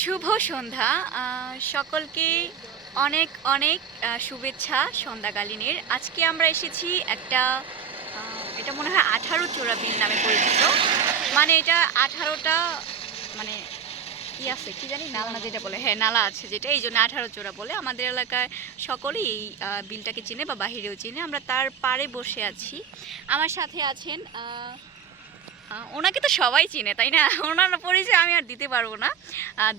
শুভ সন্ধ্যা। সকলকে অনেক অনেক শুভেচ্ছা সন্ধ্যাকালীনের। আজকে আমরা এসেছি একটা এটা মনে হয় আঠারো চোরা বিল নামে পরিচিত। মানে এটা আঠারোটা মানে কি আছে, কি জানি? নালা যেটা বলে। হ্যাঁ নালা আছে যেটা। এই জন্য আঠারো চোরা বলে। আমাদের এলাকায় সকলেই এই বিলটাকে চিনে বা বাহিরেও চিনে। আমরা তার পাড়ে বসে আছি। আমার সাথে আছেন ওনাকে তো সবাই চিনে তাই না? ওনার পরিচয় আমি আর দিতে পারব না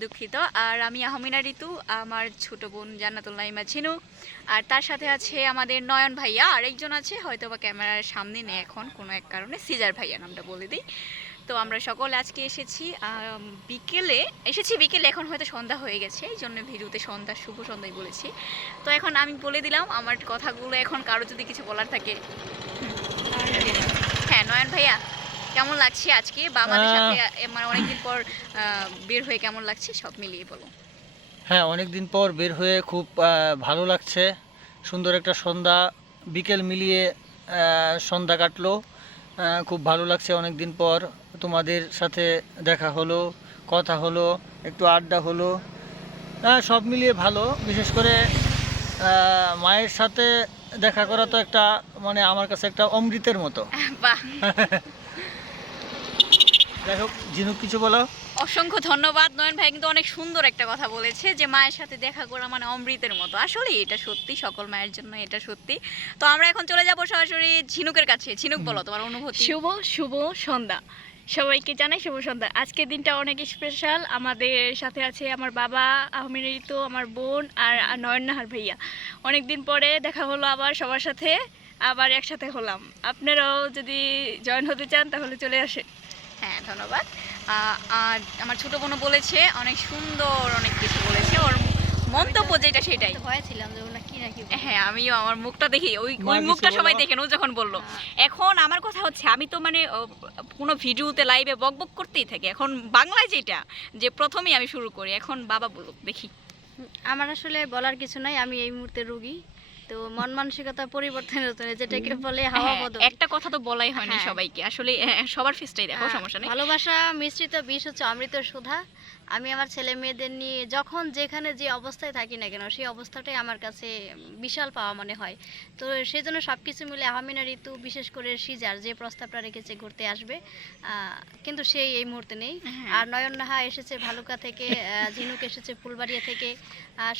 দুঃখিত। আর আমি আহমিনা ঋতু আমার ছোট বোন জান্নাতুল নাইমা ছিনু। আর তার সাথে আছে আমাদের নয়ন ভাইয়া আরেকজন আছে হয়তো বা ক্যামেরার সামনে নেই এখন কোনো এক কারণে সিজার ভাইয়া নামটা বলে দিই। তো আমরা সকলে আজকে এসেছি বিকেলে এসেছি বিকেলে এখন হয়তো সন্ধ্যা হয়ে গেছে এই জন্য ভিডিওতে সন্ধ্যা শুভ সন্ধ্যায় বলেছি। তো এখন আমি বলে দিলাম আমার কথাগুলো এখন কারও যদি কিছু বলার থাকে। হ্যাঁ নয়ন ভাইয়া। কেমন লাগছে আজকে? বা আমাদের সাথে মানে অনেকদিন পর বের হয়ে কেমন লাগছে? সব মিলিয়ে বলো। হ্যাঁ অনেক দিন পর বের হয়ে খুব ভালো লাগছে। সুন্দর একটা সন্ধ্যা বিকেল মিলিয়ে সন্ধ্যা কাটলো। খুব ভালো লাগছে অনেক দিন পর। তোমাদের সাথে দেখা হলো কথা হলো একটু আড্ডা হলো। হ্যাঁ সব মিলিয়ে ভালো। বিশেষ করে মায়ের সাথে দেখা করা তো একটা মানে আমার কাছে একটা অমৃতের মতো। বাহ। যাই হোক ঝিনুক কিছু বলো? অসংখ্য ধন্যবাদ। নয়ন ভাই কিন্তু অনেক সুন্দর একটা কথা বলেছে যে মায়ের সাথে দেখা করা মানে অমৃতের মতো। আসলে এটা সত্যি সকল মায়ের জন্য এটা সত্যি। তো আমরা এখন চলে যাব সরাসরি ঝিনুকের কাছে। ঝিনুক বলো তোমার অনুভূতি। শুভ শুভ সন্ধ্যা। সবাইকে জানাই শুভ সন্ধ্যা। আজকের দিনটা অনেক স্পেশাল আমাদের সাথে আছে আমার বাবা আহমিন ঋতু আমার বোন আর নয়ন নাহার ভাইয়া। অনেক দিন পরে দেখা হলো আবার সবার সাথে আবার একসাথে হলাম। আপনারাও যদি জয়েন হতে চান তাহলে চলে আসেন। হ্যাঁ ধন্যবাদ। আর আমার ছোট বোনও বলেছে অনেক সুন্দর অনেক কিছু বলেছে। ওর মন্তব্য যেটা সেটাই। ভয়েছিলাম যে ওনা কি নাকি হ্যাঁ আমিও আমার মুখটা দেখি ওই ওই মুখটা সবাই দেখেন ও যখন বলল। এখন আমার কথা হচ্ছে আমি তো মানে কোনো ভিডিওতে লাইভে বকবক করতেই থাকি। এখন বাংলায় যেটা যে প্রথমেই আমি শুরু করি এখন বাবা বলুক দেখি। আমার আসলে বলার কিছু নাই আমি এই মুহূর্তে রুগী। তো মন মানসিকতা পরিবর্তনের জন্য যেটাকে বলে হাওয়া হ্যাঁ, বদল। একটা কথা তো বলাই হয়নি হ্যাঁ। সবাইকে। আসলে হ্যাঁ, সবার ফেসটাই দেখো সমস্যা নেই। ভালোবাসা মিশ্রিত বিষ হচ্ছে অমৃত সুধা। আমি আমার ছেলে মেয়েদের নিয়ে যখন যেখানে যে অবস্থায় থাকি না কেন সেই অবস্থাটাই আমার কাছে বিশাল পাওয়া মনে হয়। তো সেই জন্য সব কিছু মিলে আহমিনা ঋতু বিশেষ করে সিজার যে প্রস্তাবটা রেখেছে ঘুরতে আসবে কিন্তু সেই এই মুহূর্তে নেই। হ্যাঁ। আর নয়ন নাহা এসেছে ভালুকা থেকে ঝিনুক এসেছে ফুলবাড়িয়া থেকে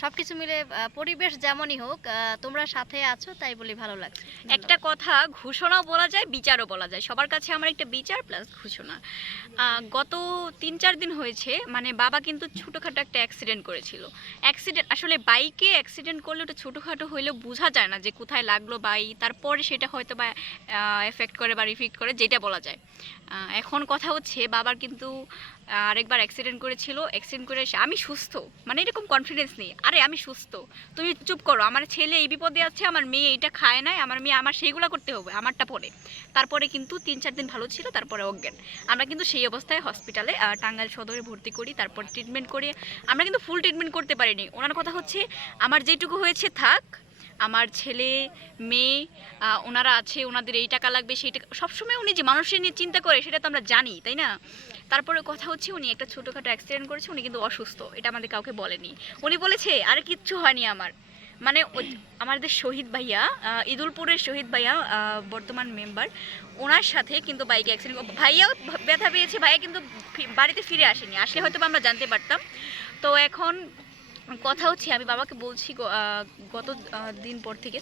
সব কিছু মিলে পরিবেশ যেমনই হোক তোমরা সাথে আছো তাই বলে ভালো লাগছে। একটা কথা ঘোষণাও বলা যায় বিচারও বলা যায়। সবার কাছে আমার একটা বিচার প্লাস ঘোষণা। গত তিন চার দিন হয়েছে মানে বাবা কিন্তু ছোটোখাটো একটা অ্যাক্সিডেন্ট করেছিল। অ্যাক্সিডেন্ট আসলে বাইকে অ্যাক্সিডেন্ট করলে ওটা ছোটোখাটো হইলেও বোঝা যায় না যে কোথায় লাগল বাই তারপরে সেটা হয়তো বা এফেক্ট করে বা রিফেক্ট করে, যেটা বলা যায়। এখন কথা হচ্ছে বাবার কিন্তু আরেকবার অ্যাক্সিডেন্ট করেছিল অ্যাক্সিডেন্ট করে আমি সুস্থ। মানে এরকম কনফিডেন্স নেই। আরে, আমি সুস্থ। তুমি চুপ করো। আমার ছেলে এই বিপদে আছে, আমার মেয়ে এটা খায় নাই, আমার মেয়ে আমার সেইগুলো করতে হবে, আমারটা পরে। তারপরে কিন্তু তিন চার দিন ভালো ছিল, তারপরে অজ্ঞান আমরা কিন্তু সেই অবস্থায় হসপিটালে টাঙ্গাইল সদরে ভর্তি করি, তারপর ট্রিটমেন্ট করে আমরা কিন্তু ফুল ট্রিটমেন্ট করতে পারিনি। ওনার কথা হচ্ছে, আমার যেটুকু হয়েছে থাক। আমার ছেলে মেয়ে ওনারা আছে ওনাদের এই টাকা লাগবে সেই টাকা সবসময় উনি যে মানুষের নিয়ে চিন্তা করে সেটা তো আমরা জানি তাই না? তারপরে কথা হচ্ছে উনি একটা ছোটোখাটো অ্যাক্সিডেন্ট করেছে উনি কিন্তু অসুস্থ এটা আমাদের কাউকে বলেনি। উনি বলেছে আর কিচ্ছু হয়নি আমার। মানে আমাদের শহীদ ভাইয়া আহ, ঈদুলপুরের শহীদ ভাইয়া বর্তমান মেম্বার ওনার সাথে কিন্তু বাইকে অ্যাক্সিডেন্ট ভাইয়াও ব্যথা পেয়েছে ভাইয়া কিন্তু বাড়িতে ফিরে আসেনি আসলে হয়তো আমরা জানতে পারতাম। তো এখন কথা হচ্ছে, আমি বাবাকে বলছি গত দিন পর থেকে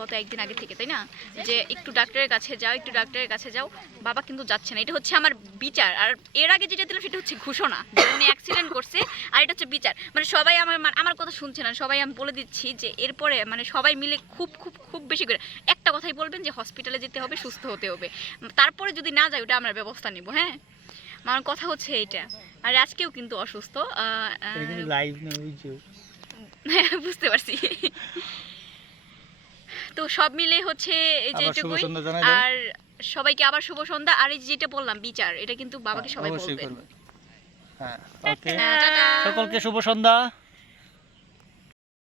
গত একদিন আগে থেকে, তাই না? যে একটু ডাক্তারের কাছে যাও, একটু ডাক্তারের কাছে যাও, বাবা কিন্তু যাচ্ছে না। এটা হচ্ছে আমার বিচার। আর এর আগে যেটা দিলাম সেটা হচ্ছে ঘোষণা উনি অ্যাক্সিডেন্ট করছে, আর এটা হচ্ছে বিচার। মানে সবাই আমার আমার কথা শুনছে না। সবাই আমি বলে দিচ্ছি যে এরপরে মানে সবাই মিলে খুব খুব খুব বেশি করে একটা কথাই বলবেন যে হসপিটালে যেতে হবে, সুস্থ হতে হবে। তারপরে যদি না যায়, ওটা আমরা ব্যবস্থা নিব হ্যাঁ? আমার কথা হচ্ছে এইটা। আর আজকেও কিন্তু অসুস্থ হ্যাঁ, বুঝতে পারছি। তো সব মিলে হচ্ছে এই যে এটুকুই। আর সবাইকে আবার শুভ সন্ধ্যা। আর এই যেটা বললাম বিচার এটা কিন্তু বাবাকে সবাই অবশ্যই বলবেন হ্যাঁ ওকে। হ্যাঁ, সকলকে শুভ সন্ধ্যা।